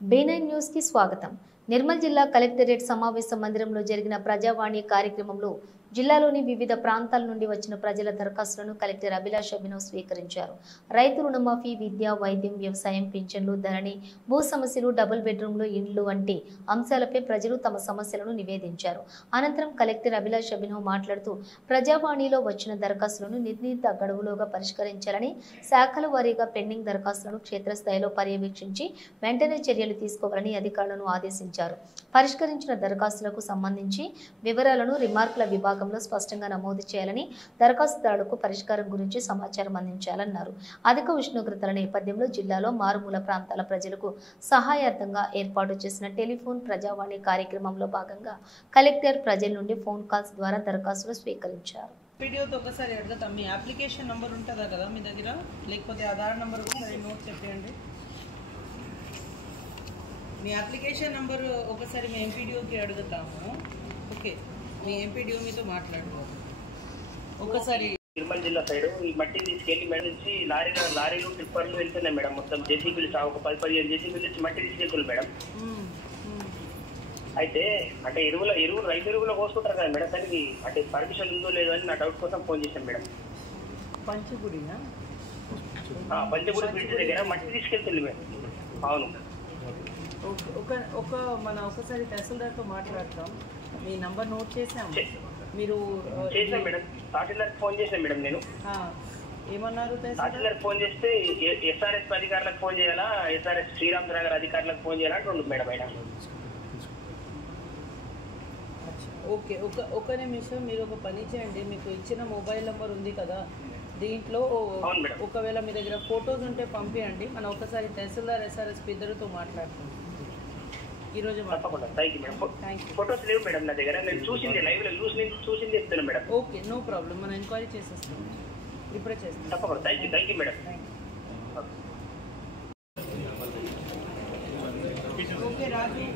B9 news కి స్వాగతం. నిర్మల్ జిల్లా కలెక్టరేట్ సమావేశ మందిరంలో జరిగిన ప్రజావాణి కార్యక్రమంలో జిల్లాలోని వివిధ ప్రాంతాల నుండి వచ్చిన ప్రజల దరఖాస్తులను కలెక్టర్ అభిలాష్ అభినవ్ స్వీకరించారు. రైతు రుణమాఫీ, విద్య, వైద్యం, వ్యవసాయం, పింఛన్లు, ధరణి, భూ సమస్యలు, డబుల్ బెడ్రూమ్లు, ఇండ్లు వంటి అంశాలపై ప్రజలు తమ సమస్యలను నివేదించారు. అనంతరం కలెక్టర్ అభిలాష్ అభినవ్ మాట్లాడుతూ ప్రజావాణిలో వచ్చిన దరఖాస్తులను నిర్ణీత గడువులోగా పరిష్కరించాలని, శాఖల వారీగా పెండింగ్ దరఖాస్తులను క్షేత్రస్థాయిలో పర్యవేక్షించి వెంటనే చర్యలు తీసుకోవాలని అధికారులను ఆదేశించారు. పరిష్కరించిన దరఖాస్తులకు సంబంధించి వివరాలను రిమార్కుల విభాగంలో స్పష్టంగా నమోదు చేయాలని, దరఖాస్తుదారులకు పరిష్కారం గురించి సమాచారం అందించాలన్నారు. అధిక ఉష్ణోగ్రతల నేపథ్యంలో జిల్లాలో మారుమూల ప్రాంతాల ప్రజలకు సహాయార్థంగా ఏర్పాటు చేసిన టెలిఫోన్ ప్రజావాణి కార్యక్రమంలో భాగంగా కలెక్టర్ ప్రజల నుండి ఫోన్ కాల్స్ ద్వారా దరఖాస్తులు స్వీకరించారు. వీడియోతో ఒకసారి అడుగుతాం, మీ అప్లికేషన్ నంబర్ ఉంటుందా కదా మీ దగ్గర, లేకపోతే ఆధార్ నంబర్ ఒకసారి నోట్ చెప్పండి. మీ అప్లికేషన్ నంబర్ ఒకసారి మీ ఎంపీడీఓకి అడుగుతాము. ఓకే, మీ ఎంపీడీఓ మీతో మాట్లాడుతాము ఒకసారి. నిర్మల్ జిల్లా సైడ్ ఈ మట్టిని తీసుకెళ్లి మేడం నుంచి లారీలు టిప్పర్లు వెళ్తున్నాయి మేడం. మొత్తం జేసీబీలు ఒక 10-15 జేసీబీలు నుంచి మట్టి తీసుకెళ్తుంది మేడం. అయితే అంటే ఎరువులు రైతు ఎరువులో కోసుకుంటారు కదా మేడం, దానికి అంటే పర్మిషన్ ఉందో లేదో అని నా డౌట్ కోసం ఫోన్ చేశాను మేడం. పంచగుడి బ్రిడ్జ్ దగ్గర మట్టి తీసుకెళ్తుంది మేడం. అవును, ఒకసారి తహసీల్దార్తో మాట్లాడతాం. మీ నంబర్ నోట్ చేసాము. మీరు చేసాం మేడం. తహసీల్దార్కి ఫోన్ చేసాను మేడం. నేను ఏమన్నారు? తహసీల్దార్ ఫోన్ చేస్తే ఎస్ఆర్ఎస్ అధికారులకు ఫోన్ చేయాలా, ఎస్ఆర్ఎస్ శ్రీరామ్ నగర్ అధికారులకు ఫోన్ చేయాలా అంటుండు మేడం ఆయన. ఓకే, ఒక నిమిషం మీరు ఒక పని చేయండి. మీకు ఇచ్చిన మొబైల్ నెంబర్ ఉంది కదా, దీంట్లో ఒకవేళ మీ దగ్గర ఫొటోస్ ఉంటే పంపించండి. మనం ఒకసారి తహసీల్దార్ ఎస్ఆర్ఎస్ ఇద్దరితో మాట్లాడుతాం ఈరోజు. ఫొటోస్ లేవు మేడం నా దగ్గర, నేను చూసింది లైవ్ లో చూసింది చెప్తున్నా మేడం. ఓకే, నో ప్రాబ్లం, మనం ఎంక్వైరీ చేసేస్తాం, ఇప్పుడే చేస్తాం. తప్పకుండా. Thank you madam. Okay Raju,